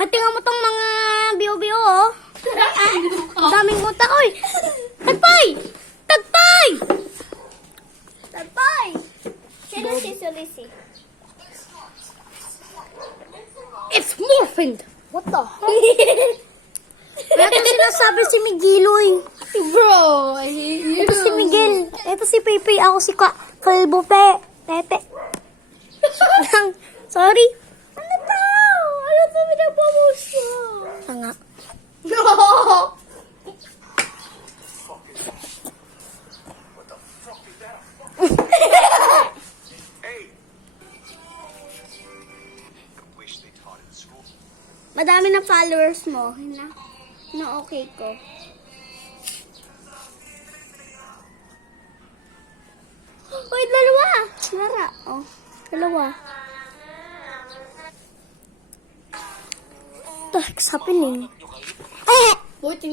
At tingnan mo tong mga biyo-biyo, oh. Ang daming utak, oy. Tagpay! Tagpay! Tagpay! Sino si Sulisi? It's morphined! What the hell? Ito sinasabi si Migueloy. Bro, I hate you. Ito si Miguel. Ito si Pepe. Ako si Kalbope. Tete. Sorry. Ano to? Ano to pinagpapost ko? Tanga. No! Madami na followers mo. Na okay ko. Uy, dalawa. Lara. Oh, dalawa. What's happening? Boy,